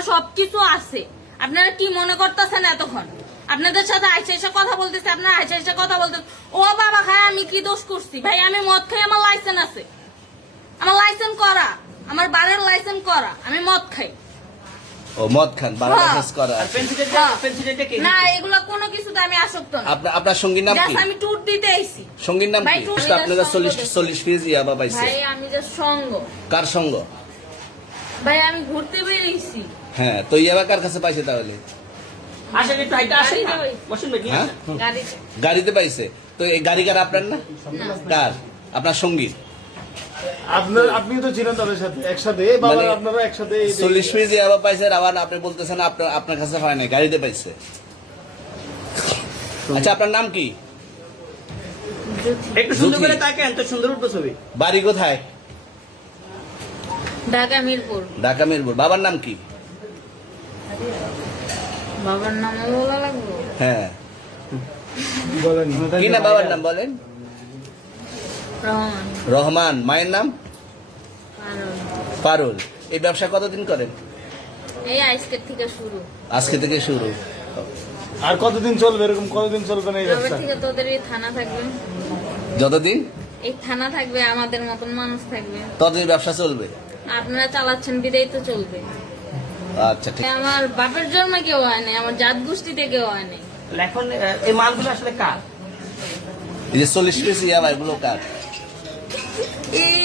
আমার সবকিছু আছে। আপনারা কি মনে করতেছেন এতক্ষণ? আপনাদের সাথে আইসা এসে কথা বলতেছে, আপনারা আইসা এসে কথা বলতেছে। ও বাবা খায়, আমি কি দোষ করছি? ভাই আমি মদ খাই, আমার লাইসেন্স আছে, আমার লাইসেন্স করা, আমার বারের লাইসেন্স করা, আমি মদ খাই। ও মদ খান, বারের লাইসেন্স করা আছে। না এগুলো কোনো কিছুতে আমি আসক্ত না। আপনার সঙ্গীর নাম কি? আমি ট্যুর দিতে আইছি। সঙ্গীর নাম কি? আপনারা 40 ফিজ ইয়াবা পাইছে। ভাই আমি যে সঙ্গ। কার সঙ্গ? ভাই আমি ঘুরতে বেরিয়েছি। হ্যাঁ, তো ইয়াবা কার কাছে পাইছে তাহলে? গাড়িতে পাইছে। তো এই গাড়ি কার, আপনার না? কার? আপনার সঙ্গী? আপনি তো ছিলেন তাদের সাথে একসাথে, আপনারা একসাথে 40 ফিজ ইয়াবা পাইছে, আবার আপনি বলতেছেন আপনার কাছে হয় না, গাড়িতে পাইছে। আচ্ছা, আপনার নাম কি? একটু সুন্দর করে তাকান তো, সুন্দর উঠবে ছবি। বাড়ি কোথায়? ঢাকা মিরপুর। ঢাকা মিরপুর। বাবার নাম কি? বাবার নাম বলা লাগবে? হ্যাঁ, বলেন কি না বাবার নাম বলেন? রহমান। রহমান। মায়ের নাম? পারুল। পারুল। এই ব্যবসা কতদিন করেন? এই আজকের থেকে শুরু। আজকে থেকে শুরু। আর কতদিন চলবে, এরকম কতদিন চলবে না এই তবে ব্যবসা? থেকে তোদের এই থানা থাকবে, যতদিন এই থানা থাকবে, আমাদের মতন মানুষ থাকবে, ততদিন ব্যবসা চলবে। আপনারা চালাচ্ছেন বিদায় তো চলবে। আচ্ছা, ঠিক। আমার বাপের জন্মে কেউ হয় নাই, আমার জাত গোষ্ঠীতে কেউ হয় নাই। এখন এই মালগুলো আসলে কার? এই যে 40 পিস ইয়াবা, এগুলো কার?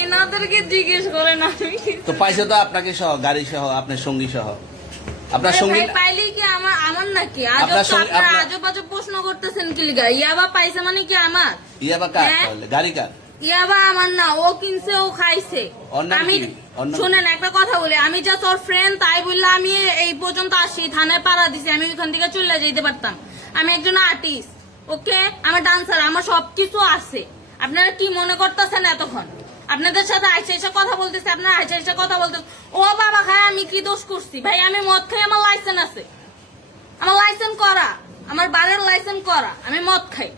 এনাদেরকে জিজ্ঞেস করেন। আমি তো পাইছে তো আপনাকে সহ, গাড়ি সহ, আপনার সঙ্গী সহ। আপনার আরে সঙ্গী ভাই পাইলেই কি আমার নাকি? আজব আপনার তো সঙ্গে- আপনারা আপনার- আজব আজব প্রশ্ন করতেছেন কি লিগা? ইয়াবা পাইছে মানে কি আমার? ইয়াবা কার হ্যাঁ? তাহলে? গাড়ি কার? ইয়াবা আমার না, ও কিনছে, ও খাইছে। ওর নাম আমি কি? ওর নাম শুনেন একটা কথা বলি, আমি যা তোর ফ্রেন্ড তাই বললে আমি এই পর্যন্ত আসি, থানায় পাড়া দিছি, আমি ওখান থেকে চলে যেতে পারতাম। আমি একজন আর্টিস্ট, ওকে, আমি ডান্সার, আমার সবকিছু আছে। আপনারা কি মনে করতেছেন এতক্ষণ? আপনাদের সাথে আইসা এসে কথা বলতেছে, আপনারা আইসা এসে কথা বলতেছে। ও বাবা খায়, আমি কি দোষ করছি? ভাই আমি মদ খাই, আমার লাইসেন্স আছে, আমার লাইসেন্স করা, আমার বারের লাইসেন্স করা, আমি মদ খাই।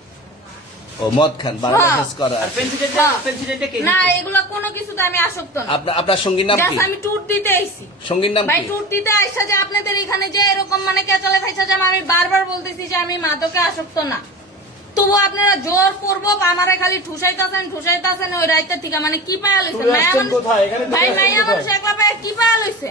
ও মদ খান, বারের লাইসেন্স করা আর আছে। পেন্সিলটা কে? না এগুলো কোনো কিছুতে আমি আসক্ত না। আপনার সঙ্গীর নাম কি? Just আমি ট্যুর দিতে আইছি। সঙ্গীর নাম ভাই কি? ট্যুর দিতে আইসা যে আপনাদের এখানে যে এরকম মানে কেচালে ফাইসা যে আমি বারবার বলতেছি যে আমি মাদকে আসক্ত না, তবু আপনারা জোর করবো আমারে খালি ঠুসাইতাছেন ওই রাইতে থেকে। মানে কি পায়া লইছে? চলে আসছেন কোথায়? এখানে চলে ভাই আসছেন মাইয়া কোথায়? মানুষ একলা পায়া কি পায়া লইছে?